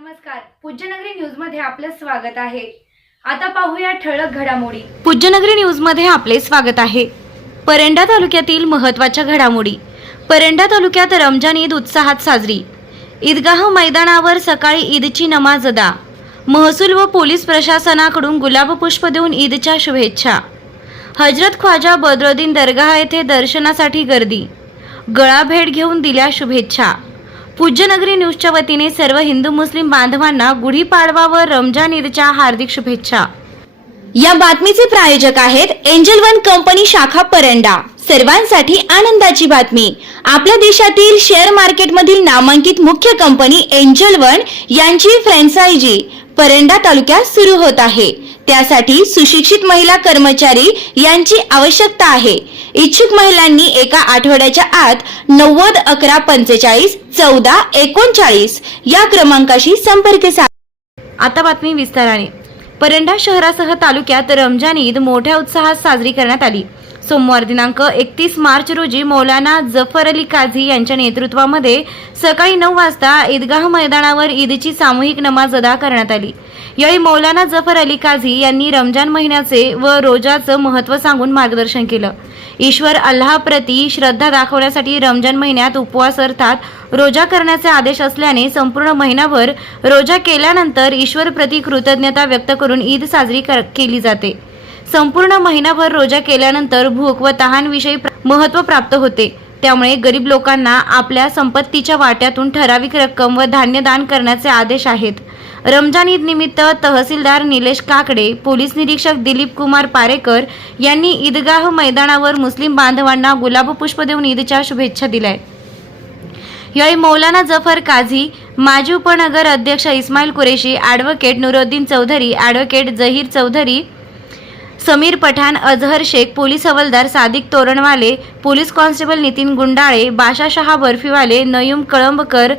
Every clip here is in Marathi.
नमस्कार. पूज्यनगरी न्यूजमध्ये आपलं स्वागत आहे. आता पाहूया ठळक घडामोडी. पूज्यनगरी न्यूजमध्ये आपले स्वागत आहे. परंडा तालुक्यातील महत्त्वाच्या घडामोडी. परंडा तालुक्यात रमजान ईद उत्साहात साजरी. ईदगाह मैदानावर सकाळी ईदची नमाज अदा. महसूल व पोलीस प्रशासनाकडून गुलाब पुष्प देऊन ईदच्या शुभेच्छा. हजरत ख्वाजा बद्रुद्दीन दर्गाह येथे दर्शनासाठी गर्दी. गळा भेट घेऊन दिल्या शुभेच्छा. पूज्यनगरी न्यूजच्या वतीने सर्व हिंदू मुस्लिम बांधवांना गुढीपाडवा व रमजान ईदच्या हार्दिक शुभेच्छा. या बातमीचे प्रायोजक आहेत एंजल वन कंपनी शाखा परंडा. सर्वांसाठी आनंदाची बातमी. आपल्या देशातील शेअर मार्केटमधील नामांकित मुख्य company Angel One franchise Paranda Paranda तालुक्यात सुरू होत आहे. त्यासाठी सुशिक्षित महिला कर्मचारी यांची आवश्यकता आहे. इच्छुक महिलांनी एका आठवड्याच्या आत नव्वद अकरा पंचेचाळीस चौदा एकोणचाळीस या क्रमांकाशी संपर्क साधा. आता बातमी विस्ताराने. परंडा शहरासह तालुक्यात रमजान ईद मोठ्या उत्साहात साजरी करण्यात आली. सोमवार दिनांक एकतीस मार्च रोजी मौलाना जफर अली काझी यांच्या नेतृत्वामध्ये सकाळी नऊ वाजता ईदगाह मैदानावर ईदची सामूहिक नमाज अदा करण्यात आली. यावेळी मौलाना जफर अली काझी यांनी रमजान महिन्याचे व रोजाचं महत्त्व सांगून मार्गदर्शन केलं. ईश्वर अल्लाप्रती श्रद्धा दाखवण्यासाठी रमजान महिन्यात उपवास अर्थात रोजा करण्याचे आदेश असल्याने संपूर्ण महिनाभर रोजा केल्यानंतर ईश्वरप्रती कृतज्ञता व्यक्त करून ईद साजरी कर- केली जाते. संपूर्ण महिनाभर रोजा केल्यानंतर भूक व तहानविषयी महत्त्व प्राप्त होते. त्यामुळे गरीब लोकांना आपल्या संपत्तीच्या वाट्यातून ठराविक रक्कम व धान्य दान करण्याचे आदेश आहेत. रमजान ईद निमित्त तहसीलदार निलेश काकडे पोलीस निरीक्षक दिलीप कुमार पारेकर यांनी ईदगाह मैदानावर मुस्लिम बांधवांना गुलाब पुष्प देऊन ईदच्या शुभेच्छा दिल्या. यावेळी मौलाना जफर काझी माजी उपनगर अध्यक्ष Ismail Qureshi advocate Nuruddin Chaudhari advocate Zaheer Chaudhari Sameer Pathan Azhar Shaikh police हवालदार सादिक तोरणवाले पोलीस कॉन्स्टेबल नितीन गुंडाळे बाशा शहा बर्फीवाले नयूम कळंबकर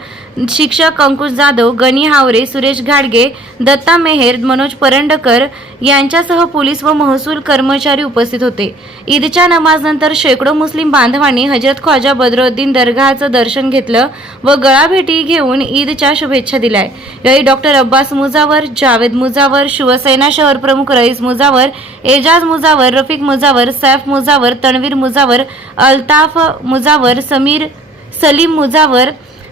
शिक्षक अंकुश जाधव गणी हावरे सुरेश घाडगे दत्ता मेहेर मनोज परंडकर यांच्यासह पोलीस व महसूल कर्मचारी उपस्थित होते. ईदच्या नमाजनंतर शेकडो मुस्लिम बांधवांनी हजरत ख्वाजा बद्रुद्दीन दर्गाचं दर्शन घेतलं व गळाभेटी घेऊन ईदच्या शुभेच्छा दिल्या. यावेळी डॉक्टर अब्बास मुजावर जावेद मुजावर शिवसेना शहर प्रमुख रईस मुजावर एजाज मुजावर रफिक मुजावर सैफ मुजावर तणवीर मुजावर अल्ताफ मुजावर समीर सलीम मुजावर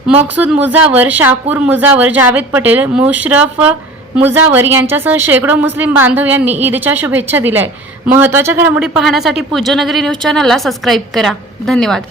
मकसूद मुजावर शाकूर मुजावर जावेद पटेल मुशरफ मुजावर यांच्यासह शेकडो मुस्लिम बांधव यांनी ईदच्या शुभेच्छा दिल्या महत्त्वाच्या घडामोडी पाहण्यासाठी पूज्यनगरी न्यूज चॅनलला सबस्क्राईब करा. धन्यवाद.